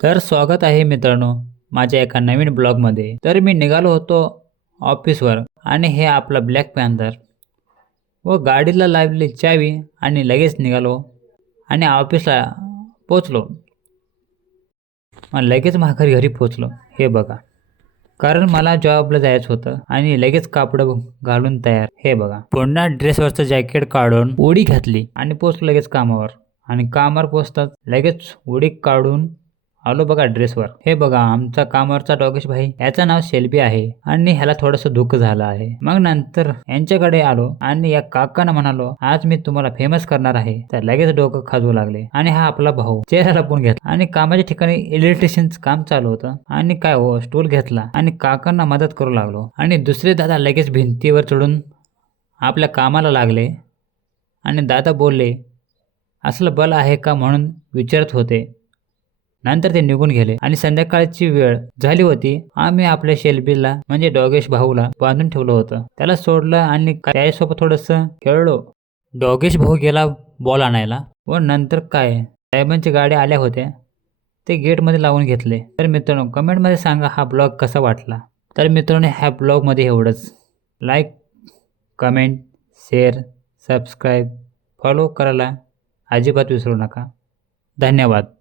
तर स्वागत आहे मित्रांनो माझ्या एका नवीन ब्लॉगमध्ये. तर मी निघालो होतो ऑफिसवर आणि हे आपला ब्लॅक पॅन्थर व गाडीला लावली चावी आणि लगेच निघालो आणि ऑफिसला पोचलो. लगेच माघारी घरी पोचलो. हे बघा, कारण मला जॉबला जायचं होतं आणि लगेच कापडं घालून तयार. हे बघा, पुन्हा ड्रेसवरचं जॅकेट काढून उडी घातली आणि पोचलो लगेच कामावर. आणि कामावर पोचताच लगेच उडी काढून आलो बघा ड्रेसवर. हे बघा, आमचा कामावरचा डॉगेश भाई, याचं नाव शेल्बी आहे आणि ह्याला थोडंसं दुःख झालं आहे. मग नंतर यांच्याकडे आलो आणि या काकांना म्हणालो, आज मी तुम्हाला फेमस करणार आहे. तर लगेच डोकं खाजवू लागले आणि हा आपला भाऊ चेहरा लपवून घेतला आणि कामाच्या ठिकाणी इलेक्ट्रिशियनचं काम चालू होतं आणि काय हो, स्टूल घेतला आणि काकांना मदत करू लागलो. आणि दुसरे दादा लगेच भिंतीवर चढून आपल्या कामाला लागले आणि दादा बोलले, असलं बल आहे का म्हणून विचारत होते. नंतर ते निघून गेले आणि संध्याकाळची वेळ झाली होती. आम्ही आपल्या शेल्बीला म्हणजे डॉगेश भाऊला बांधून ठेवलं होतं. त्याला सोडलं आणि त्याच्यासोबत थोडंसं खेळलो. डॉगेश भाऊ गेला बॉल आणायला व नंतर काय, साहेबांची गाड्या आल्या होत्या, ते गेटमध्ये लावून घेतले. तर मित्रांनो, कमेंटमध्ये सांगा हा ब्लॉग कसा वाटला. तर मित्रांनो, ह्या ब्लॉगमध्ये एवढंच. Like, comment, share, subscribe, follow करायला अजिबात विसरू नका. धन्यवाद.